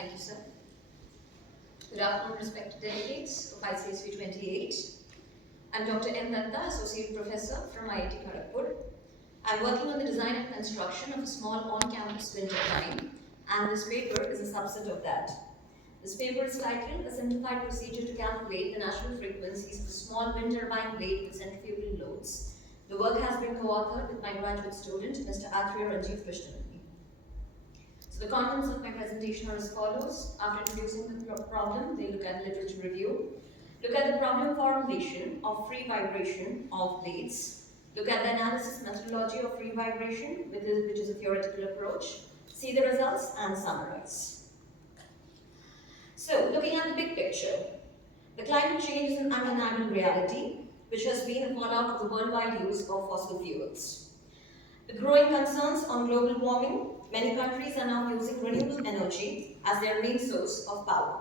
Thank you, sir. Good afternoon, respected delegates of ICSV28. I'm Dr. N.Datta, Associate Professor from IIT Kharagpur. I'm working on the design and construction of a small on-campus wind turbine, and this paper is a subset of that. This paper is titled A Simplified Procedure to Calculate the Natural Frequencies of a Small Wind Turbine Blade with Centrifugal Loads. The work has been co-authored with my graduate student, Mr. Athrey, Ranjith, Krishnanunni. So the contents of my presentation are as follows. After introducing the problem, they look at literature review, look at the problem formulation of free vibration of blades, look at the analysis methodology of free vibration, which is a theoretical approach, see the results and summarize. So, looking at the big picture, the climate change is an undeniable reality, which has been a fallout of the worldwide use of fossil fuels. The growing concerns on global warming, many countries are now using renewable energy as their main source of power.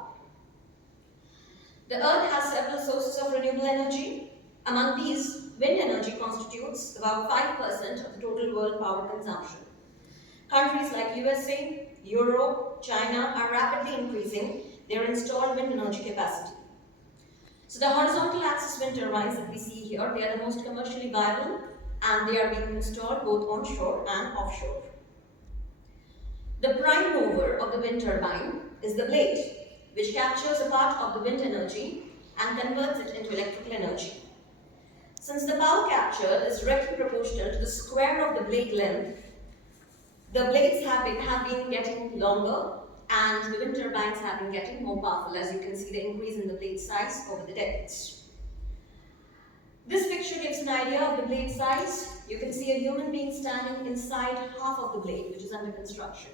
The Earth has several sources of renewable energy. Among these, wind energy constitutes about 5% of the total world power consumption. Countries like USA, Europe, China are rapidly increasing their installed wind energy capacity. So the horizontal axis wind turbines that we see here, they are the most commercially viable and they are being installed both onshore and offshore. The prime mover of the wind turbine is the blade, which captures a part of the wind energy and converts it into electrical energy. Since the power captured is directly proportional to the square of the blade length, the blades have been getting longer and the wind turbines have been getting more powerful. As you can see, the increase in the blade size over the decades. This picture gives an idea of the blade size. You can see a human being standing inside half of the blade, which is under construction.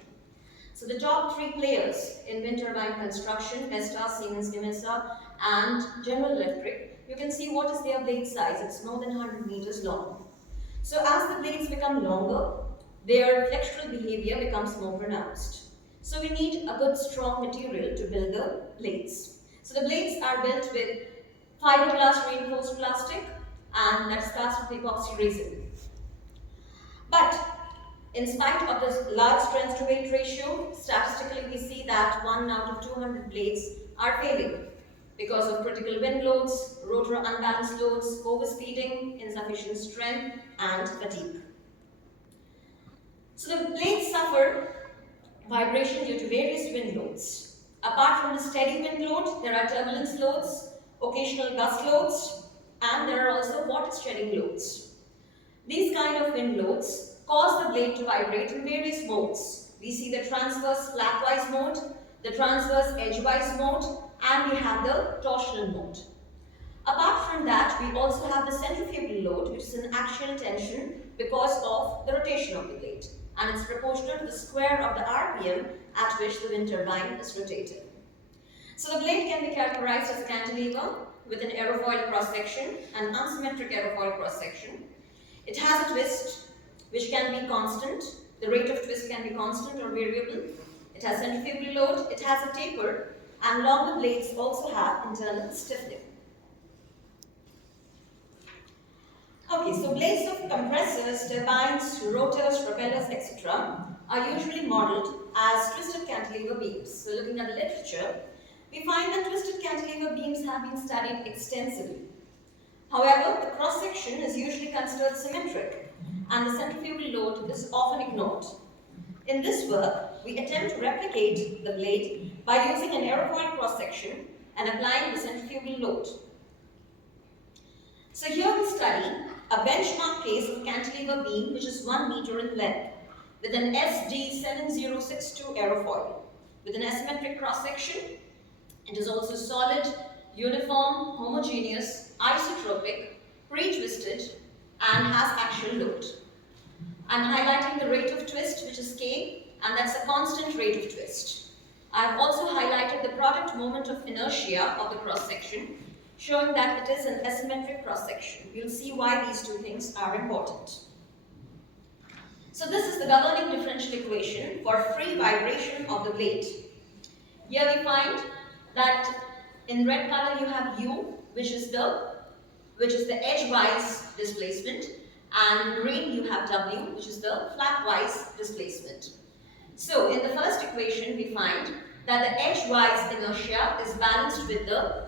So the top three players in wind turbine construction, Vestas, Siemens Gamesa, and General Electric, you can see what is their blade size. It's more than 100 meters long. So as the blades become longer, their flexural behavior becomes more pronounced. So we need a good strong material to build the blades. So the blades are built with fiberglass reinforced plastic, and that starts with epoxy resin. But in spite of this large strength to weight ratio, statistically we see that 1 out of 200 blades are failing because of critical wind loads, rotor unbalanced loads, overspeeding, insufficient strength, and fatigue. So the blades suffer vibration due to various wind loads. Apart from the steady wind load, there are turbulence loads, occasional gust loads, and there are also water shedding loads. These kind of wind loads cause the blade to vibrate in various modes. We see the transverse flapwise mode, the transverse edgewise mode, and we have the torsional mode. Apart from that, we also have the centrifugal load, which is an axial tension because of the rotation of the blade, and it's proportional to the square of the RPM at which the wind turbine is rotated. So the blade can be characterized as a cantilever with an aerofoil cross-section, an unsymmetric aerofoil cross-section. It has a twist which can be constant. The rate of twist can be constant or variable. It has centrifugal load, it has a taper, and longer blades also have internal stiffening. Okay, so blades of compressors, turbines, rotors, propellers, etc. are usually modeled as twisted cantilever beams. So looking at the literature, we find that twisted cantilever beams have been studied extensively. However, the cross-section is usually considered symmetric and the centrifugal load is often ignored. In this work, we attempt to replicate the blade by using an aerofoil cross-section and applying the centrifugal load. So here we study a benchmark case of cantilever beam which is 1 meter in length with an SD7062 aerofoil with an asymmetric cross-section. It is also solid, uniform, homogeneous, isotropic, pre-twisted, and has axial load. I'm highlighting the rate of twist, which is K, and that's a constant rate of twist. I've also highlighted the product moment of inertia of the cross-section, showing that it is an asymmetric cross-section. We'll see why these two things are important. So this is the governing differential equation for free vibration of the blade. Here we find that in red color you have U, which is the edgewise displacement, and in green you have W, which is the flapwise displacement. So in the first equation we find that the edgewise inertia is balanced with the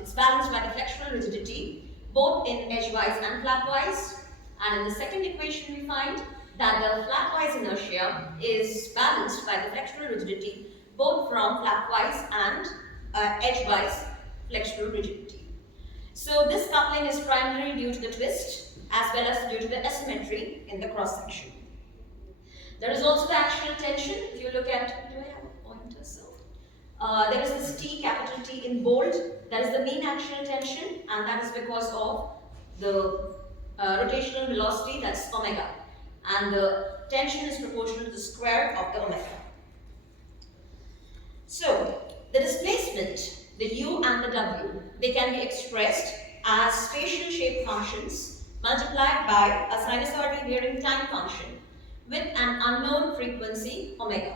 it's balanced by the flexural rigidity both in edgewise and flapwise. And in the second equation we find that the flapwise inertia is balanced by the flexural rigidity both from flapwise and edgewise flexural rigidity. So this coupling is primarily due to the twist as well as due to the asymmetry in the cross section. There is also the axial tension. If you look at, do I have a pointer? So there is this T, capital T in bold. That is the mean axial tension, and that is because of the rotational velocity, that's omega, and the tension is proportional to the square of the omega. So the displacement, the u and the w, they can be expressed as spatial shape functions multiplied by a sinusoidally varying time function with an unknown frequency omega.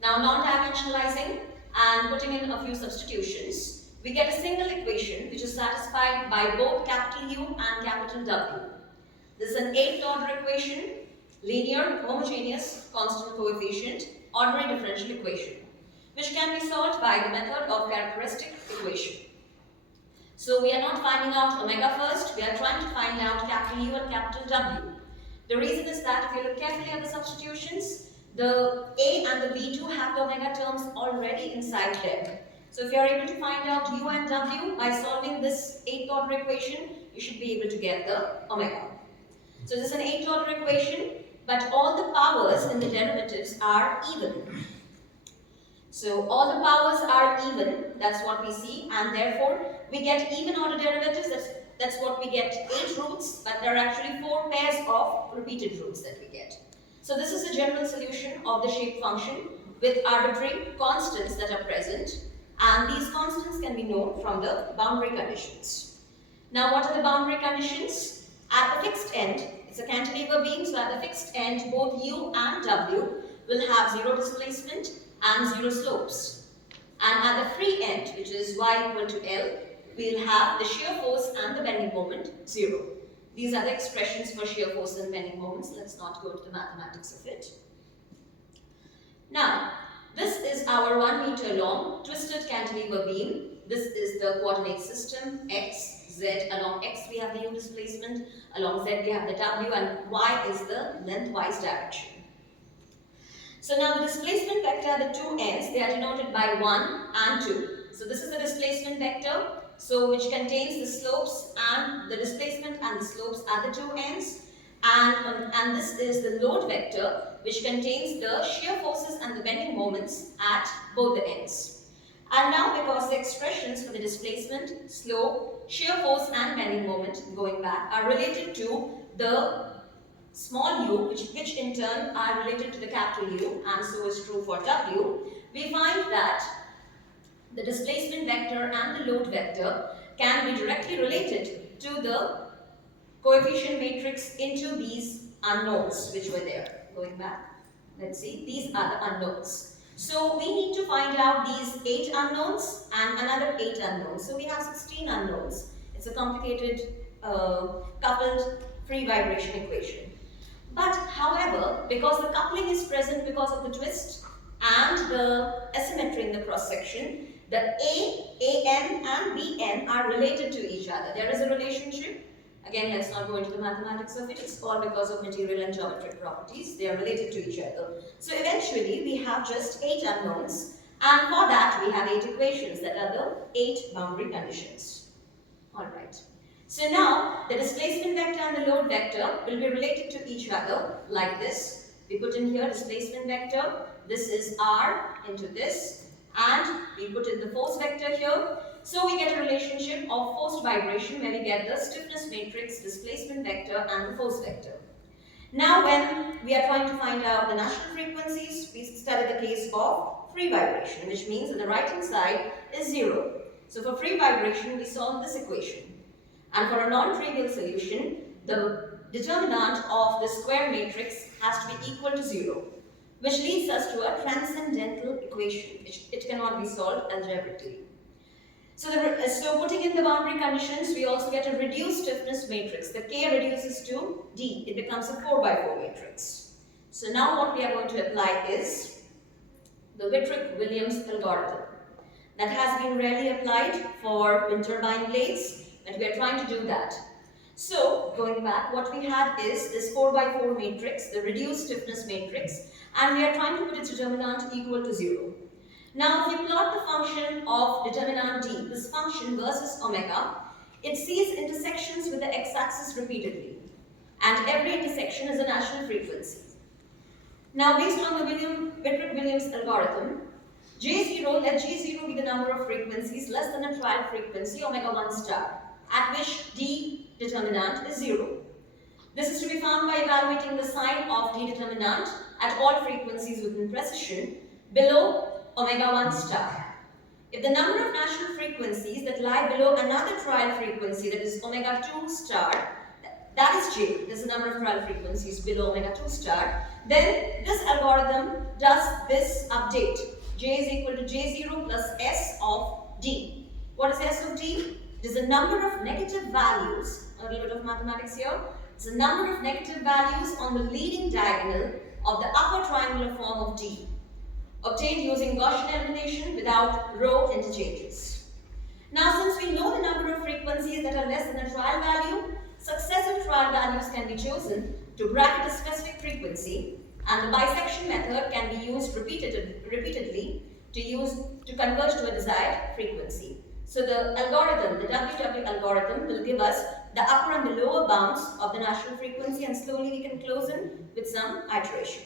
Now non-dimensionalizing and putting in a few substitutions, we get a single equation which is satisfied by both capital U and capital W. This is an 8th order equation, linear, homogeneous, constant coefficient, ordinary differential equation, which can be solved by the method of characteristic equation. So we are not finding out omega first, we are trying to find out capital U and capital W. The reason is that if you look carefully at the substitutions, the A and the B2 have the omega terms already inside them. So if you are able to find out U and W by solving this 8th order equation, you should be able to get the omega. So this is an 8th order equation, but all the powers in the derivatives are even. So all the powers are even, that's what we see, and therefore we get even order derivatives, that's what we get 8 roots, but there are actually 4 pairs of repeated roots that we get. So this is a general solution of the shape function with arbitrary constants that are present, and these constants can be known from the boundary conditions. Now what are the boundary conditions? At the fixed end, it's a cantilever beam, so at the fixed end both U and W will have 0 displacement and 0 slopes. And at the free end, which is y equal to L, we'll have the shear force and the bending moment 0. These are the expressions for shear force and bending moments. Let's not go to the mathematics of it. Now, this is our 1 meter long twisted cantilever beam. This is the coordinate system x, z. Along x we have the u displacement, along z we have the w, and y is the lengthwise direction. So now the displacement vector at the two ends, they are denoted by 1 and 2. So this is the displacement vector, so which contains the slopes and the displacement and the slopes at the two ends. And this is the load vector, which contains the shear forces and the bending moments at both the ends. And now because the expressions for the displacement, slope, shear force and bending moment going back are related to the small u, which in turn are related to the capital U, and so is true for W, we find that the displacement vector and the load vector can be directly related to the coefficient matrix into these unknowns which were there. Going back, let's see, these are the unknowns. So we need to find out these 8 unknowns and another 8 unknowns. So we have 16 unknowns. It's a complicated coupled free vibration equation. But however, because the coupling is present because of the twist and the asymmetry in the cross section, the AN and BN are related to each other. There is a relationship. Again, let's not go into the mathematics of it. It's all because of material and geometric properties. They are related to each other. So eventually, we have just 8 unknowns, and for that, we have 8 equations that are the 8 boundary conditions. Alright. So now, the displacement vector and the load vector will be related to each other like this. We put in here displacement vector. This is R into this, and we put in the force vector here. So we get a relationship of forced vibration where we get the stiffness matrix, displacement vector and the force vector. Now when we are trying to find out the natural frequencies, we study the case of free vibration, which means that the right hand side is 0. So for free vibration, we solve this equation. And for a non-trivial solution, the determinant of the square matrix has to be equal to 0, which leads us to a transcendental equation. It cannot be solved algebraically. So putting in the boundary conditions, we also get a reduced stiffness matrix. The K reduces to D. It becomes a 4 by 4 matrix. So now what we are going to apply is the Vitrick-Williams algorithm. That has been rarely applied for wind turbine blades, but we are trying to do that. So, going back, what we had is this 4x4 matrix, the reduced stiffness matrix, and we are trying to put its determinant equal to 0. Now, if you plot the function of determinant d, this function versus omega, it sees intersections with the x-axis repeatedly, and every intersection is a natural frequency. Now, based on the Vitrick-Williams algorithm, J0, let J0 be the number of frequencies less than a trial frequency omega 1 star, at which d determinant is 0. This is to be found by evaluating the sign of d determinant at all frequencies within precision below omega 1 star. If the number of natural frequencies that lie below another trial frequency, that is omega 2 star, that is J, this is the number of trial frequencies below omega 2 star, then this algorithm does this update. J is equal to J0 plus S of D. What is S of D? It is the number of negative values, a little bit of mathematics here. It's the number of negative values on the leading diagonal of the upper triangular form of D, obtained using Gaussian elimination without row interchanges. Now, since we know the number of frequencies that are less than a trial value, successive trial values can be chosen to bracket a specific frequency, and the bisection method can be used repeatedly to converge to a desired frequency. So the algorithm, the WW algorithm, will give us the upper and the lower bounds of the natural frequency, and slowly we can close in with some iteration.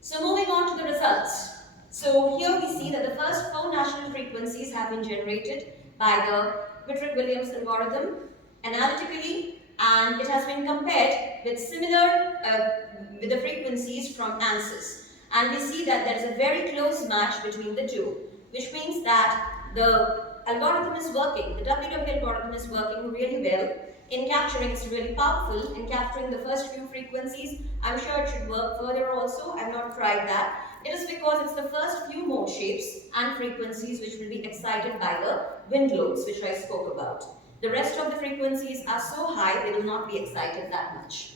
So moving on to the results. So here we see that the first 4 natural frequencies have been generated by the Vitrick-Williams algorithm analytically, and it has been compared with with the frequencies from ANSYS. And we see that there is a very close match between the two, which means that the algorithm is working, the WW algorithm is working really well in capturing, it's really powerful in capturing the first few frequencies. I'm sure it should work further also, I've not tried that. It is because it's the first few mode shapes and frequencies which will be excited by the wind loads which I spoke about. The rest of the frequencies are so high, they will not be excited that much.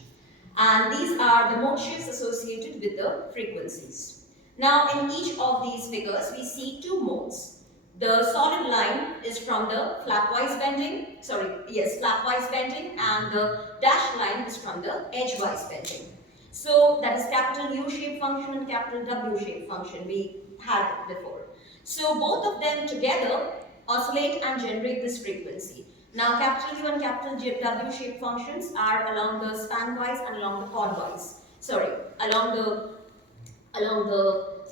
And these are the mode shapes associated with the frequencies. Now, in each of these figures, we see 2 modes. The solid line is from the flapwise bending, flapwise bending, and the dashed line is from the edgewise bending. So, that is capital U shape function and capital W shape function. We had it before. So, both of them together oscillate and generate this frequency. Now, capital U and capital W shape functions are along the spanwise and along the chordwise. Along the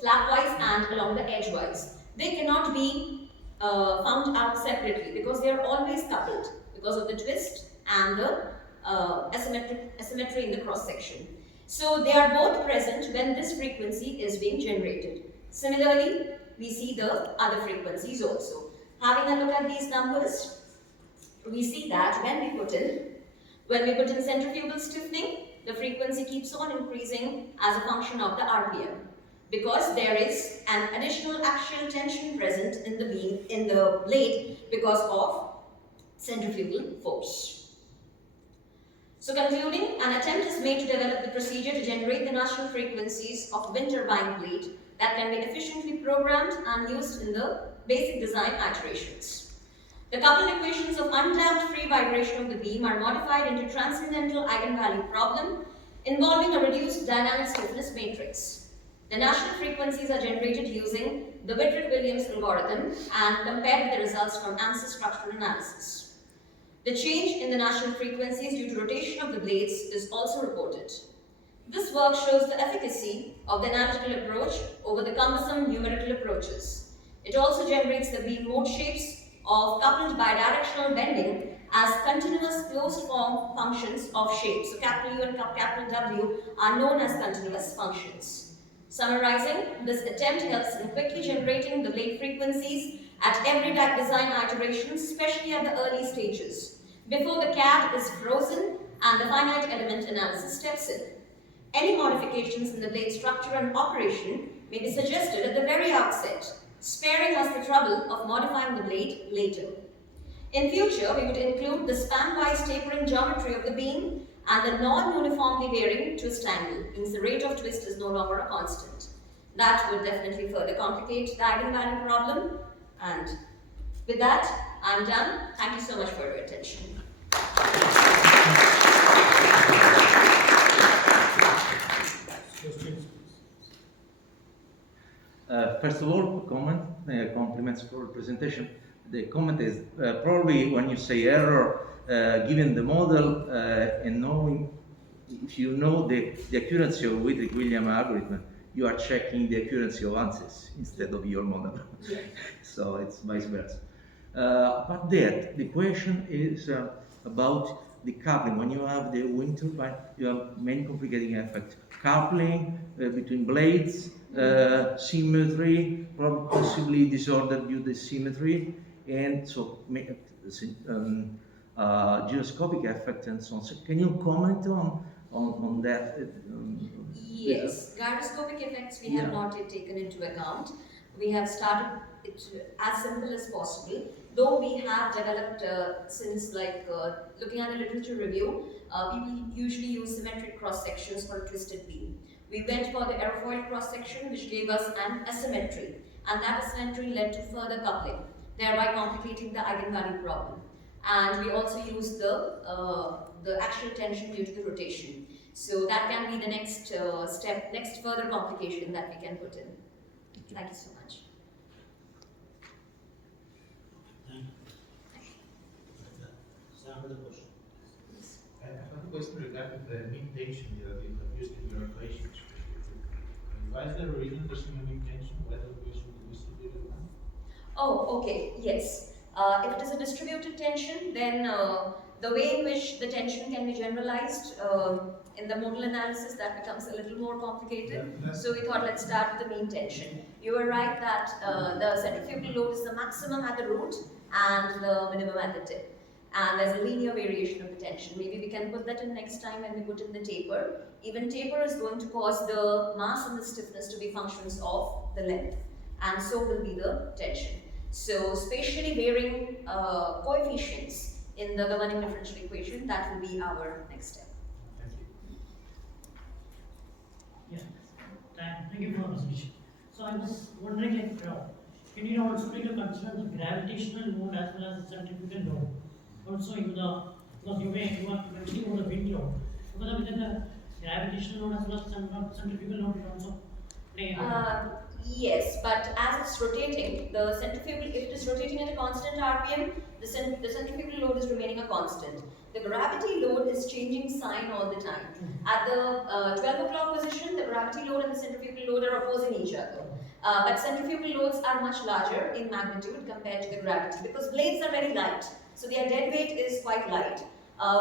flapwise and along the edgewise. They cannot be found out separately because they are always coupled because of the twist and the asymmetry in the cross section. So, they are both present when this frequency is being generated. Similarly, we see the other frequencies also. Having a look at these numbers, we see that when we put in centrifugal stiffening, the frequency keeps on increasing as a function of the RPM because there is an additional axial tension present in the blade because of centrifugal force. So concluding, an attempt is made to develop the procedure to generate the natural frequencies of a wind turbine blade that can be efficiently programmed and used in the basic design iterations. The coupled equations of undamped free vibration of the beam are modified into transcendental eigenvalue problem involving a reduced dynamic stiffness matrix. The natural frequencies are generated using the Vitrick-Williams algorithm and compared with the results from ANSYS structural analysis. The change in the natural frequencies due to rotation of the blades is also reported. This work shows the efficacy of the analytical approach over the cumbersome numerical approaches. It also generates the beam mode shapes of coupled bidirectional bending as continuous closed form functions of shapes. So capital U and capital W are known as continuous functions. Summarizing, this attempt helps in quickly generating the blade frequencies at every design iteration, especially at the early stages, before the CAD is frozen and the finite element analysis steps in. Any modifications in the blade structure and operation may be suggested at the very outset, sparing us the trouble of modifying the blade later. In future, we would include the span-wise tapering geometry of the beam and the non-uniformly varying twist angle, means the rate of twist is no longer a constant. That would definitely further complicate the eigenvalue problem. And with that, I'm done. Thank you so much for your attention. First of all, compliments for the presentation. The comment is probably when you say error, given the model and knowing, if you know the accuracy of Vitrick-Williams algorithm, you are checking the accuracy of ANSYS instead of your model. Yeah. So it's vice versa. But the question is about the coupling. When you have the wind turbine, you have many complicating effects. Coupling between blades, symmetry, possibly disordered due to symmetry, and so gyroscopic effect and so on. So can you comment on that? Yes, gyroscopic effects we have not yet taken into account. We have started it as simple as possible, though we have developed since looking at the literature review, people usually use symmetric cross sections for a twisted beam. We went for the airfoil cross section, which gave us an asymmetry, and that asymmetry led to further coupling, thereby complicating the eigenvalue problem. And we also used the actual tension due to the rotation. So that can be the next step, next further complication that we can put in. Thank you so much. I have a question regarding the mean tension that you have used in your equations. Why is there a reason for using a mean tension whether we use the distributed one? Oh, okay, yes. If it is a distributed tension, then the way in which the tension can be generalized in the modal analysis, that becomes a little more complicated. Yeah. So we thought, let's start with the mean tension. You were right that the centrifugal load is the maximum at the root and the minimum at the tip. And there's a linear variation of the tension. Maybe we can put that in next time when we put in the taper. Even taper is going to cause the mass and the stiffness to be functions of the length, and so will be the tension. So spatially varying coefficients in the governing differential equation, that will be our next step. Thank you. Yeah, thank you for the presentation. So I was wondering, can you also take a consider the gravitational load as well as the centrifugal load? Also, because you are mentioning about the wind load. Because within the gravitational load as well as centrifugal load, it also play a Yes, but as it's rotating, the centrifugal, if it is rotating at a constant RPM, the centrifugal load is remaining a constant. The gravity load is changing sign all the time. At the 12 o'clock position, the gravity load and the centrifugal load are opposing each other. But centrifugal loads are much larger in magnitude compared to the gravity because blades are very light. So their dead weight is quite light.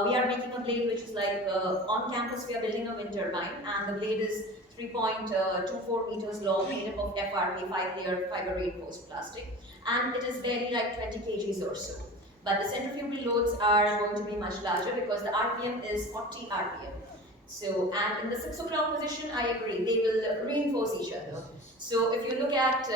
We are making a blade which is like on campus we are building a wind turbine, and the blade is 3.24 meters long, made up of FRP, 5-layer fiber reinforced plastic, and it is barely like 20 kgs or so. But the centrifugal loads are going to be much larger because the RPM is 40 RPM. So, and in the 6 o'clock position, I agree, they will reinforce each other. So if you look at,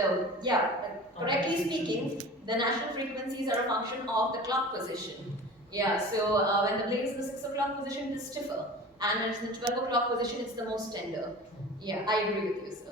correctly speaking, the national frequencies are a function of the clock position. Yeah, so when the blade is in the 6 o'clock position, it is stiffer. And when it's in the 12 o'clock position, it's the most tender. Yeah, I agree with you, sir.